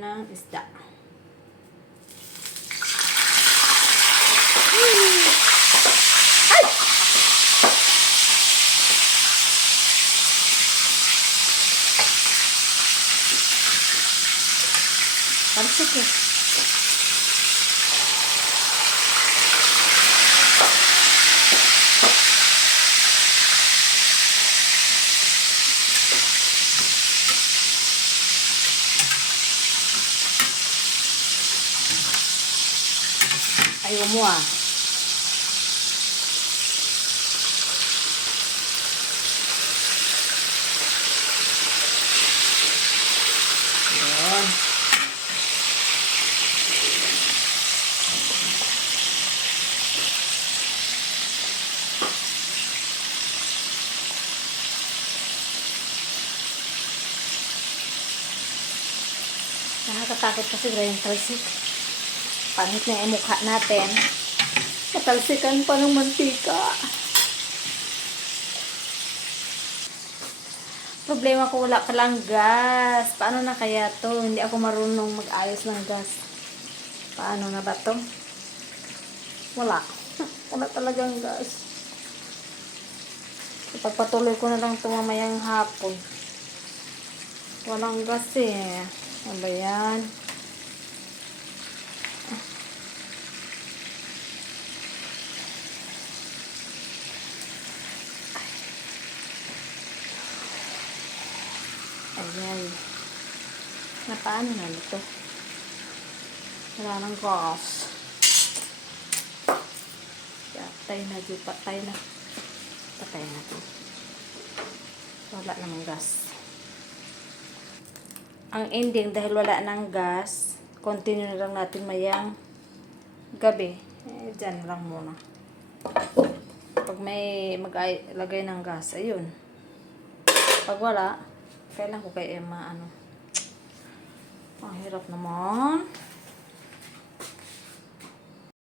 ng isda. Pansik eh. Ayaw mo ah. Ayan. Nakakatakot kasi yung talsik. Pangit na yung mukha natin. Katalsikan pa ng mantika. Problema ko, wala palang gas. Paano na kaya to? Hindi ako marunong mag-ayos ng gas. Paano na ba to? Wala. Wala talagang gas. Ipagpatuloy ko na lang ito mamayang hapon. Walang gas eh. Ano ba yan? Ayan. Na paano na ito? Wala nang gas. Patay na dito. Patay na. Patay na ito. Wala namang gas. Ang ending, dahil wala nang gas, continue na lang natin mayang gabi. Dyan lang muna. Pag may maglagay ng gas, ayun. Pag wala, kailan ko kay Emma, ang hirap naman.